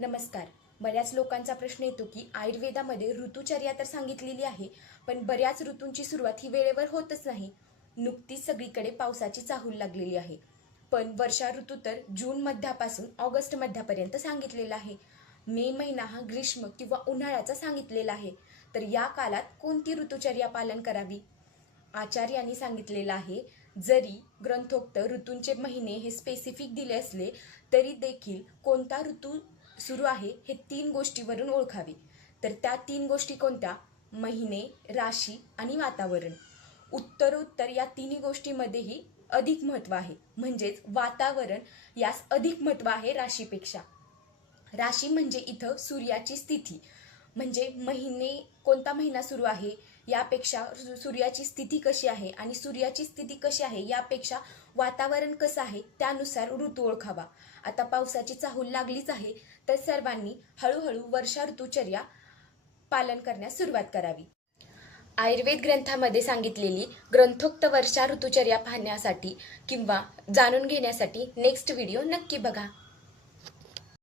नमस्कार. बऱ्याच लोकांचा प्रश्न येतो की आयुर्वेदामध्ये ऋतुचर्या तर सांगितलेली आहे, पण बऱ्याच ऋतूंची सुरुवात ही वेळेवर होतच नाही. नुकतीच सगळीकडे पावसाची चाहूल लागलेली आहे. पण वर्षा ऋतू तर जून मध्यापासून ऑगस्ट मध्यापर्यंत सांगितलेला आहे. मे महिना हा ग्रीष्म किंवा उन्हाळ्याचा सांगितलेला आहे. तर या कालात कोणती ऋतुचर्या पालन करावी? आचार्यांनी सांगितलेलं आहे, जरी ग्रंथोक्त ऋतूंचे महिने हे स्पेसिफिक दिले असले तरी देखील कोणता ऋतू सुरू आहे हे 3 गोष्टीवरून ओळखावे. तर त्या 3 गोष्टी कोणत्या? महिने, राशी आणि वातावरण. उत्तरोत्तर या तिन्ही गोष्टीमध्येही अधिक महत्त्व आहे. म्हणजेच वातावरण यास अधिक महत्त्व आहे राशीपेक्षा. राशी म्हणजे इथं सूर्याची स्थिती, म्हणजे महिने कोणता महिना सुरू आहे यापेक्षा सूर्याची स्थिती कशी आहे आणि सूर्याची स्थिती कशी आहे यापेक्षा वातावरण कसं आहे त्यानुसार ऋतू ओळखावा. आता पावसाची चाहूल लागलीच आहे, तर सर्वांनी हळूहळू वर्षा ऋतुचर्या पालन करण्यास सुरुवात करावी. आयुर्वेद ग्रंथामध्ये सांगितलेली ग्रंथोक्त वर्षा ऋतुचर्या पाहण्यासाठी किंवा जाणून घेण्यासाठी नेक्स्ट व्हिडिओ नक्की बघा.